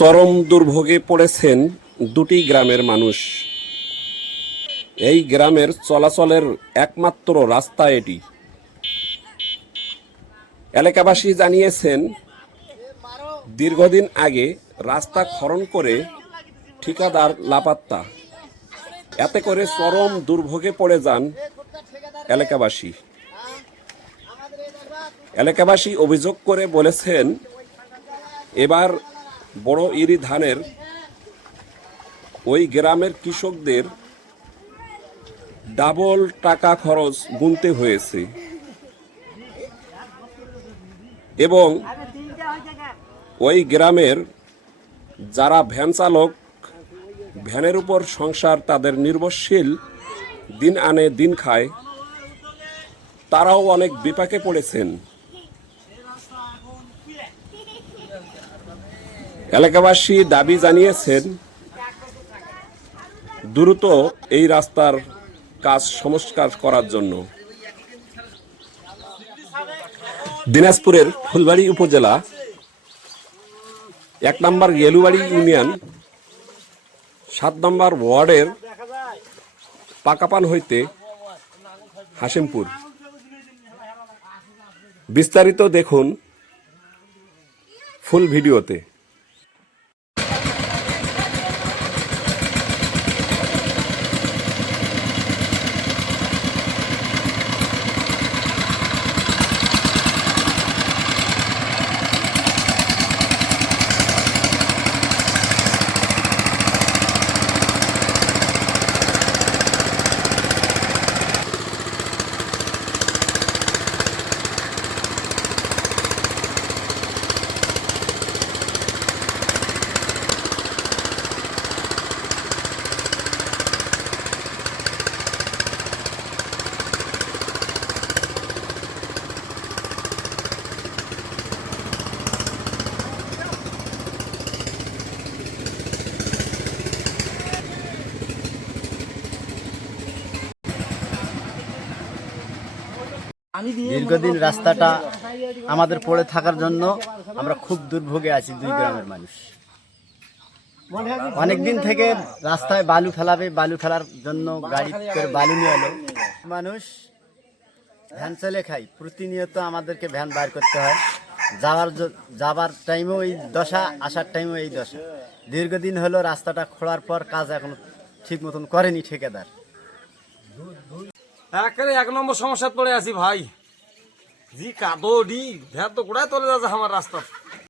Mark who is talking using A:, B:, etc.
A: চরম দুর্ভোগে পড়েছেন দুটি গ্রামের মানুষ। এই গ্রামের চলাচলের একমাত্র রাস্তা এটি। এলাকাবাসী জানিয়েছেন, দীর্ঘদিন আগে রাস্তা খরণ করে ঠিকাদার লাপাত্তা। এতে করে চরম দুর্ভোগে পড়ে যান এলাকাবাসী। এলাকাবাসী অভিযোগ করে বলেছেন, এবার বড় ইরি ধানের ওই গ্রামের কৃষকদের ডাবল টাকা খরচ গুনতে হয়েছে। এবং ওই গ্রামের যারা ভ্যান চালক, ভ্যানের উপর সংসার তাদের নির্ভরশীল, দিন আনে দিন খায়, তারাও অনেক বিপাকে পড়েছেন। এলাকাবাসী দাবি জানিয়েছেন, দ্রুত এই রাস্তার কাজ সংস্কার করার জন্য। দিনাজপুরের ফুলবাড়ি উপজেলা, এক নম্বর গেলুবাড়ি ইউনিয়ন, সাত নম্বর ওয়ার্ডের পাকাপান হইতে হাসিমপুর। বিস্তারিত দেখুন ফুল ভিডিওতে।
B: দীর্ঘদিন রাস্তাটা আমাদের পড়ে থাকার জন্য আমরা খুব দুর্ভোগে আছি দুই গ্রামের মানুষ। অনেকদিন থেকে রাস্তায় বালু ফেলাবে বালু ফেলার জন্য গাড়ি করে বালু নিয়ে এলো। মানুষ ভ্যান চলে খাই প্রতিনিয়ত আমাদেরকে ভ্যান বার করতে হয়। যাওয়ার যাবার টাইমেও এই দশা আসার টাইমেও এই দশা। দীর্ঘদিন হলো রাস্তাটা খোলার পর কাজ এখনও ঠিক মতন করেনি ঠিকাদার।
C: একেবারে এক নম্বর সমস্যা পড়ে আছি ভাই। জি কাদো ডি ভ্যাত তো কোড়ায় চলে যাচ্ছে আমার রাস্তা।